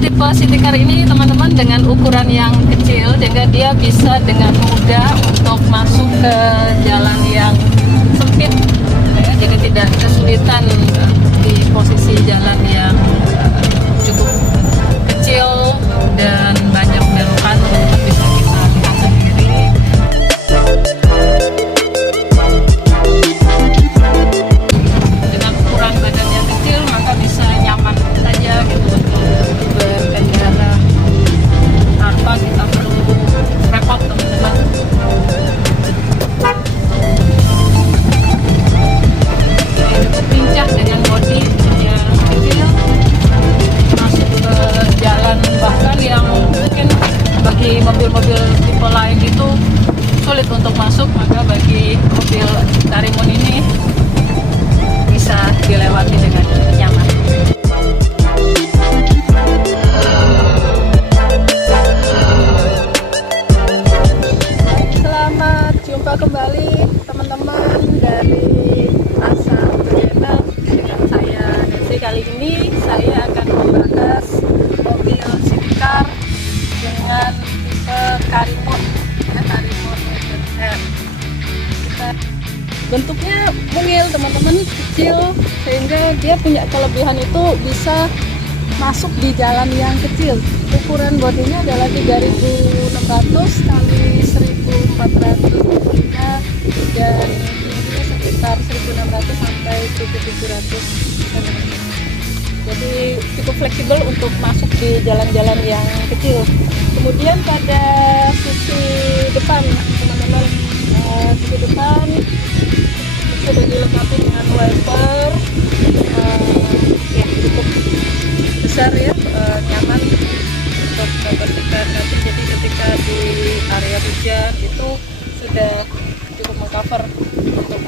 tipe city car ini teman-teman dengan ukuran yang kecil, sehingga dia bisa dengan mudah untuk masuk ke jalan yang sempit, ya, jadi tidak kesulitan di posisi jalan yang cukup kecil dan banyak belokan untuk bisa kita lihat sendiri. Dengan ukuran badan yang kecil maka bisa nyaman saja gitu untuk berkendara tanpa kita perlu repot teman-teman. Cukup lincah dengan bodi yang kecil, masuk ke jalan bahkan yang mungkin bagi mobil-mobil tipe lain itu sulit untuk masuk, maka bagi mobil Karimun ini bisa dilewati dengan nyaman. Selamat jumpa kembali teman-teman dari Asa Channel dengan saya Nancy. Kali ini saya akan membahas mobil city car dengan tipe Karimun, ya, Karimun R. Bentuknya mungil teman-teman, kecil, sehingga dia punya kelebihan itu bisa masuk di jalan yang kecil. Ukuran bodinya adalah 3600 kali 1400 dan tingginya sekitar 1600 sampai 1700 cm. Jadi cukup fleksibel untuk masuk di jalan-jalan yang kecil. Kemudian pada sisi depan teman-teman, sisi depan sudah dilengkapi dengan wiper, ya cukup besar ya, nyaman untuk membersihkan nanti. Jadi ketika di area hujan itu sudah cukup mengcover untuk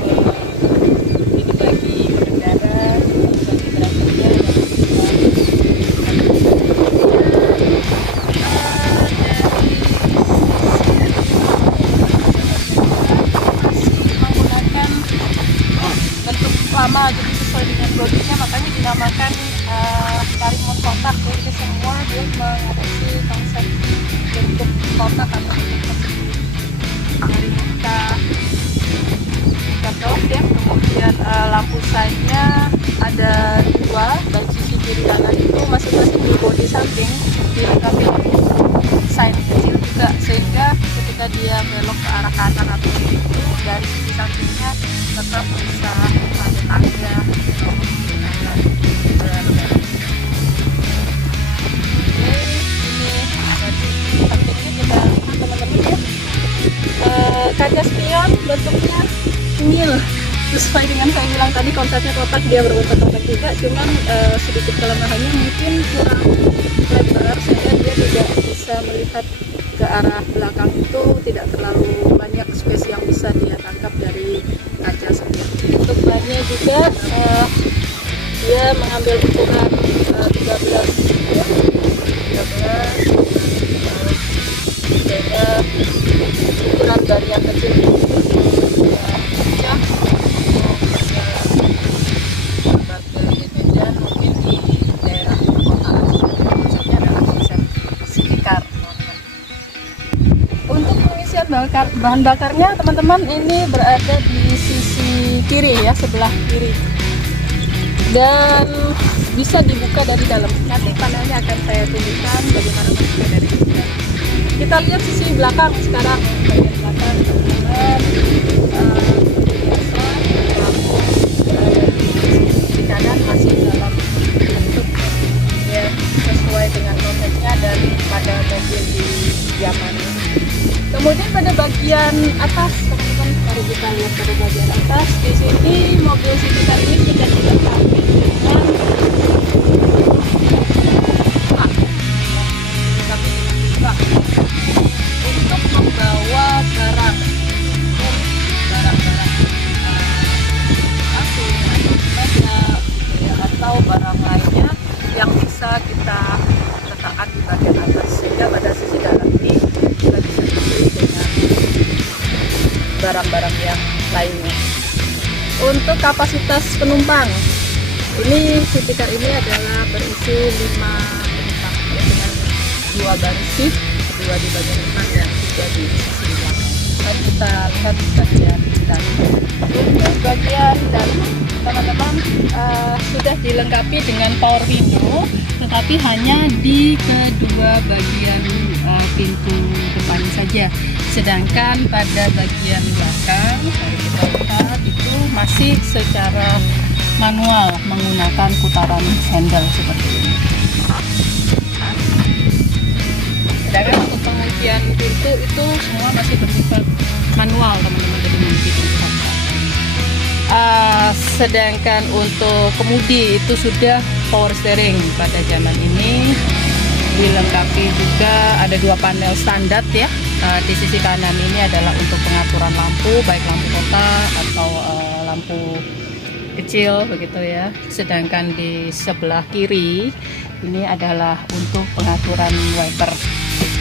ini bagi pengendara, bagi drivernya lama, jadi sesuai dengan bodinya, makanya dinamakan Karimun kotak. Jadi semua dia mengadopsi konsep bentuk kotak atau bentuk persegi. Karimun K-Golf ya. Kemudian lampu sign-nya ada dua, baik sisi kiri kanan itu masing-masing di bodi samping dilengkapi sign kecil juga, sehingga ketika dia belok ke arah kanan atau kiri itu dari sisi sampingnya tetap bisa ada tangga. Ini ada di sampingnya, kita teman-teman ya, kaca spion bentuknya mil, sesuai dengan saya bilang tadi, konsepnya kotak, dia berbentuk kotak juga, cuman sedikit kelemahannya mungkin kurang lebar, sehingga dia tidak bisa melihat ke arah belakang, itu tidak terlalu banyak space yang bisa dia tangkap dari kaca spion. Untuk bannya juga dia mengambil ukuran 13 ya, 13, sehingga ukuran dari yang kecil ini pecah berbagai medan mungkin di daerah kota, konsepnya adalah konsep city car. Untuk pengisian bahan bakarnya teman-teman, ini berada di sisi kiri ya, sebelah kiri, dan bisa dibuka dari dalam. Nanti panelnya akan saya tunjukkan bagaimana membuka dari dalam. Kita lihat sisi belakang sekarang, bagian belakang teman-teman. Biasa lampu di kanan masih dalam bentuk ya sesuai dengan konsepnya daripada mobil di zaman ini. Kemudian pada bagian atas teman-teman, mari kita lihat pada bagian atas. Di sini mobil city car ini sudah dilengkapi dengan untuk membawa barang atau barang lainnya yang bisa kita letakkan di bagian atas, sehingga pada sisi dalam ini kita bisa isi dengan barang-barang yang lainnya. Untuk kapasitas penumpang, ini city car ini adalah berisi 5 penumpang ya. dua baris shift, dua di bagian depan dan tiga di sisi belakang. Mari kita lihat bagian dalam. Untuk bagian dalam teman-teman sudah dilengkapi dengan power window, tetapi hanya di kedua bagian pintu depan saja. Sedangkan pada bagian belakang, mari kita lihat, itu masih secara manual menggunakan putaran handle seperti ini. Sedangkan untuk penguncian pintu itu semua masih bersifat manual, teman-teman, jadi mengunci pintu kaca. Sedangkan untuk kemudi itu sudah power steering. Pada zaman ini dilengkapi juga ada dua panel standar ya. Di sisi kanan ini adalah untuk pengaturan lampu, baik lampu kota atau lampu kecil begitu ya. Sedangkan di sebelah kiri ini adalah untuk pengaturan wiper,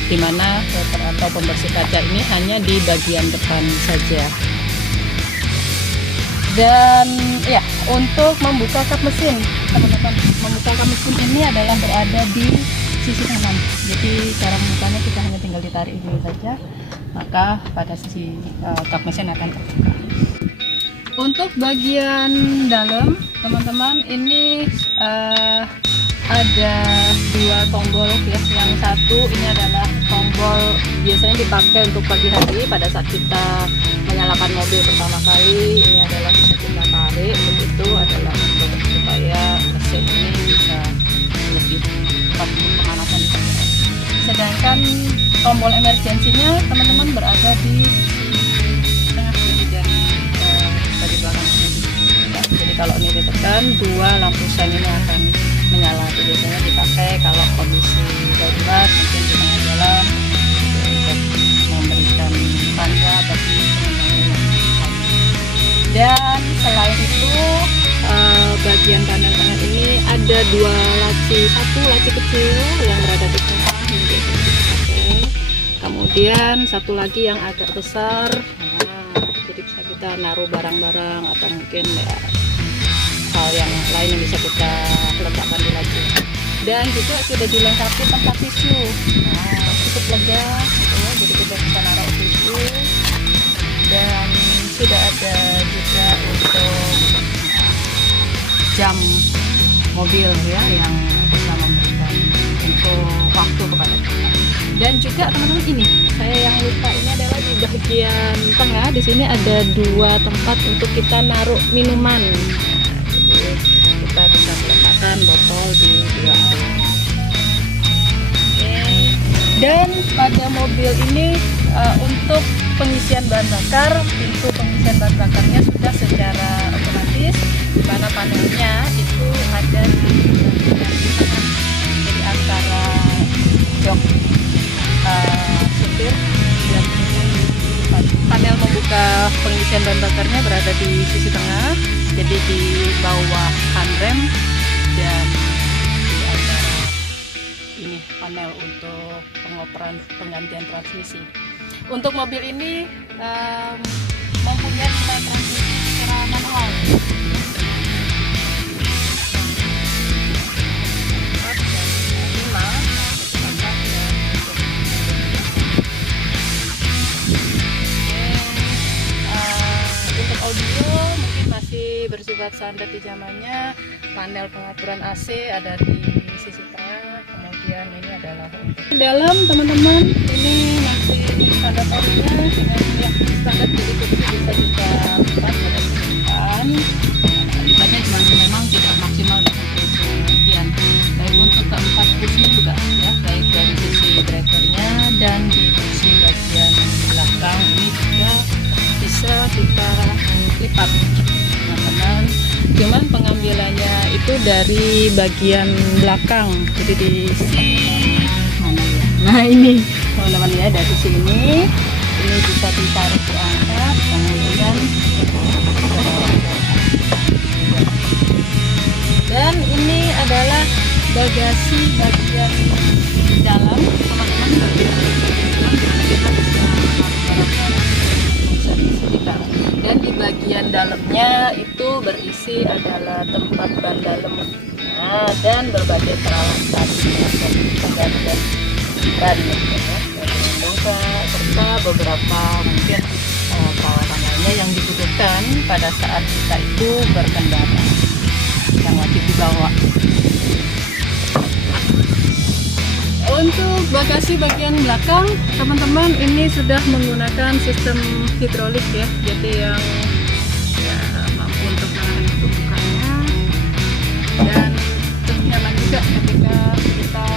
di mana wiper atau pembersih kaca ini hanya di bagian depan saja. Dan ya, untuk membuka kap mesin, teman-teman, membuka kap mesin ini adalah berada di sisi kanan. Jadi cara membukanya kita hanya tinggal ditarik dulu saja, maka pada sisi kap mesin akan terbuka. Untuk bagian dalam, teman-teman, ini ada dua tombol ya. Yang satu ini adalah tombol biasanya dipakai untuk pagi hari pada saat kita menyalakan mobil pertama kali. Ini adalah bisa kita tarik, begitu adalah untuk supaya mesin ini bisa lebih cepat pemanasan. Sedangkan tombol emergensinya, teman-teman, berada di tengah kiri dari belakang sini. Jadi kalau ini ditekan, dua lampu sen ini akan menyala. Itu biasanya dipakai kalau kondisi darurat, mungkin di tengah jalan, untuk memberikan tanda bagi pengendara. Dan selain itu, bagian panel tengah ini ada dua laci, satu laci kecil yang berada di tengah, kemudian satu lagi yang agak besar. Jadi bisa kita naruh barang-barang atau mungkin ya, hal yang lain yang bisa kita letakkan di laci. Dan juga sudah dilengkapi tempat tisu. Cukup lega gitu ya, jadi kita bisa naruh tisu. Dan sudah ada juga untuk jam mobil ya, yang bisa memberikan info waktu kepada kita. Dan juga teman-teman, ini saya yang lupa, ini adalah di bagian tengah. Di sini ada dua tempat untuk kita naruh minuman. Jadi kita bisa meletakkan botol di dua area. Dan pada mobil ini untuk pengisian bahan bakar, pintu pengisian bahan bakarnya sudah secara otomatis, di mana panelnya itu ada di tengah, jadi antara jok supir dan panel membuka pengisian bahan bakarnya berada di sisi tengah, jadi di bawah handrem, dan di antara ini panel untuk pengoperan penggantian transmisi. Untuk mobil ini mempunyai nilai transmisi secara manual. Untuk audio mungkin masih bersifat standar di zamannya. Panel pengaturan AC ada di sisi tengah. Kemudian ini adalah untuk dalam, teman-teman, ini masih standar powernya dengan yang standar, jadi kursi bisa kita lipat pada sisi depan. Lipatnya cuma memang tidak maksimal untuk sekian. Baik untuk keempat kursi juga ya, baik dari sisi drivernya dan di kursi bagian belakang ini juga bisa kita lipat, teman-teman. Cuman pengambilannya itu dari bagian belakang, jadi di sisi mana ya? Nah ini, teman-teman ya, dari sini ini bisa ditarik ke angkat, kemudian dan ini adalah bagasi bagian dalam, teman-teman. Dan di bagian dalamnya itu berisi adalah tempat ban dalam dan berbagai peralatan penggantian ban gitu ya, bongkar serta beberapa mungkin peralatan lainnya yang dibutuhkan pada saat kita itu berkendara yang wajib dibawa. Untuk bagasi bagian belakang, teman-teman, ini sudah menggunakan sistem hidrolik ya, jadi yang ya, mampu untuk menahan tumpukannya dan cukup nyaman juga ketika kita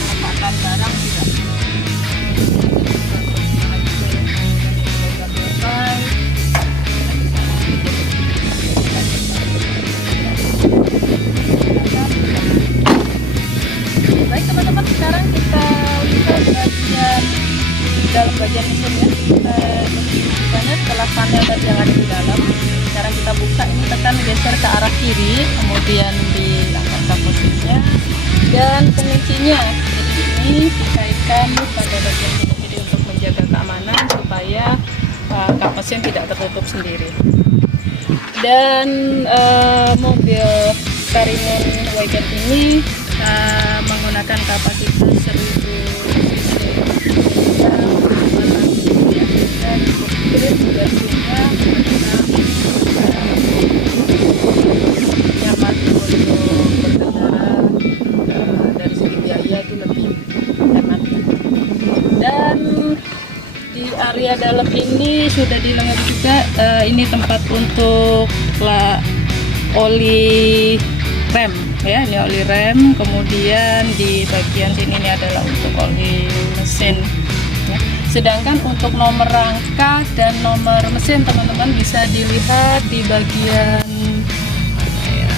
meletakkan barang tidak baik teman-teman. Sekarang kita lihat dalam bagian mesin ya. Banyak setelah panel tadi yang ada di dalam, sekarang kita buka, ini tekan geser ke arah kiri, kemudian diangkat kap mesinnya dan penguncinya. Jadi ini dikaitkan pada bagian sini untuk menjaga keamanan supaya kap mesin tidak tertutup sendiri. Dan mobil Karimun Wagon ini menggunakan kapasitas 1000 cc dan grid juga punya nyaman untuk berkendara, dari segi biaya itu lebih hemat. Dan di area dalam ini sudah dilengkapi juga ini tempat untuk oli rem ya, ini oli rem. Kemudian di bagian sini ini adalah untuk oli mesin ya. Sedangkan untuk nomor rangka dan nomor mesin teman-teman bisa dilihat di bagian ya.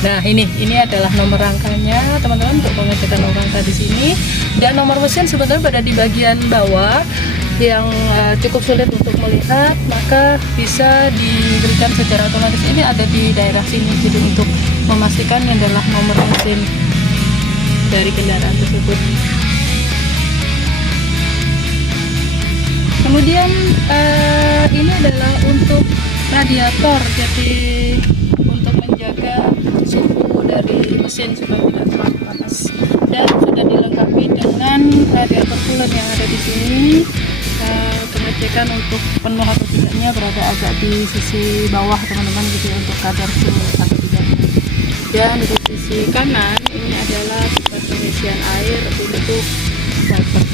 Nah, ini adalah nomor rangkanya teman-teman, untuk pengecekan nomor rangka di sini. Dan nomor mesin sebenarnya pada di bagian bawah yang cukup sulit untuk melihat, maka bisa diberikan secara otomatis. Ini ada di daerah sini, jadi untuk memastikan ini adalah nomor mesin dari kendaraan tersebut. Kemudian ini adalah untuk radiator, jadi untuk menjaga suhu dari mesin supaya tidak terlalu panas. Dan sudah dilengkapi dengan radiator cooler yang ada di sini. Pengecekan untuk penuh atau tidaknya berada agak di sisi bawah teman-teman, gitu ya, untuk kadar suhu atau tidaknya. Dan di sisi kanan ini adalah tempat pengisian air untuk wiper.